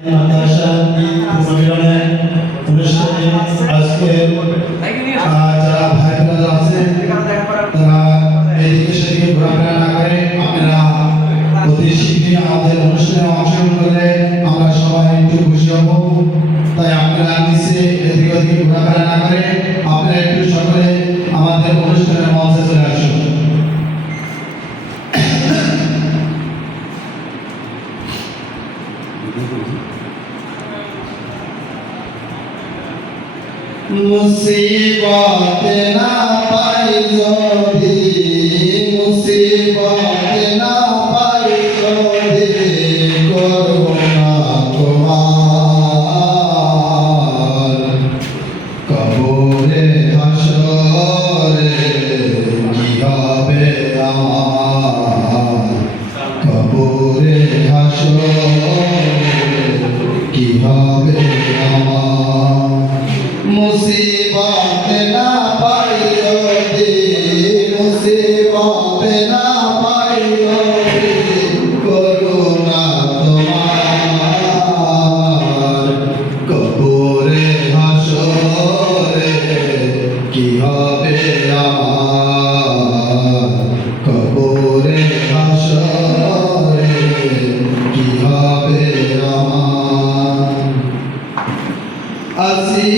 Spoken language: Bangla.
মাদ্রাসা ঈদ সম্মেলনে অনুষ্ঠানে আজকে যারা ভাই বোনেরা আছেন তারা এদিকে সেদিকে ঘোরাফেরা না করে আপনারা অতি শীঘ্রই আমাদের অনুষ্ঠানে অংশগ্রহণ করলে আমরা সবাই একটু খুশি হব। তাই আপনারা নিচে এদিকে ওদিকে ঘোরাফেরা না করে আপনারা একটু সকলে আমাদের অনুষ্ঠানের মঞ্চে চলে আসুন। मुसीबत ना पाई जोदी मुसीबत ना पाई जोदी करुणा तुम्हार कबरे हाशरे की হবে আমার कबरे हाशरे की হবে আমার मुसीबत ना पाई जोदी मुसीबत ना पाई जोदी करुणा तुम्हार कबरे हाशरे की হবে আমার कबरे हाशरे की হবে আমার আসি